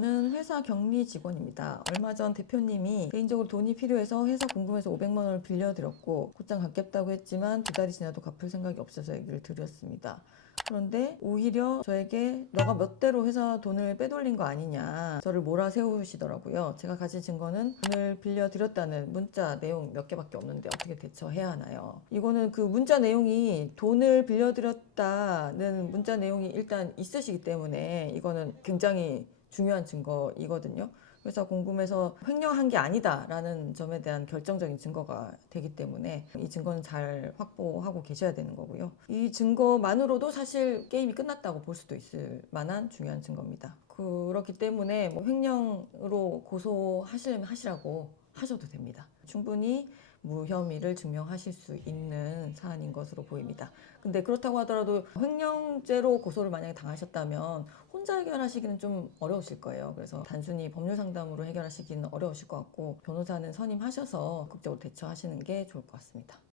저는 회사 격리 직원입니다. 얼마 전 대표님이 개인적으로 돈이 필요해서 회사 공금에서 500만 원을 빌려드렸고 곧장 갚겠다고 했지만 두 달이 지나도 갚을 생각이 없어서 얘기를 드렸습니다. 그런데 오히려 저에게 너가 몇 대로 회사 돈을 빼돌린 거 아니냐 저를 몰아세우시더라고요. 제가 가진 증거는 돈을 빌려드렸다는 문자 내용 몇 개밖에 없는데 어떻게 대처해야 하나요? 이거는 그 문자 내용이 돈을 빌려드렸다는 문자 내용이 일단 있으시기 때문에 이거는 굉장히 중요한 증거이거든요. 회사 공금에서 횡령한 게 아니다라는 점에 대한 결정적인 증거가 되기 때문에 이 증거는 잘 확보하고 계셔야 되는 거고요. 이 증거만으로도 사실 게임이 끝났다고 볼 수도 있을 만한 중요한 증거입니다. 그렇기 때문에 뭐 횡령으로 고소하시려면 하시라고 하셔도 됩니다. 충분히 무혐의를 증명하실 수 있는 사안인 것으로 보입니다. 근데 그렇다고 하더라도 횡령죄로 고소를 만약에 당하셨다면 혼자 해결하시기는 좀 어려우실 거예요. 그래서 단순히 법률 상담으로 해결하시기는 어려우실 것 같고 변호사는 선임하셔서 극적으로 대처하시는 게 좋을 것 같습니다.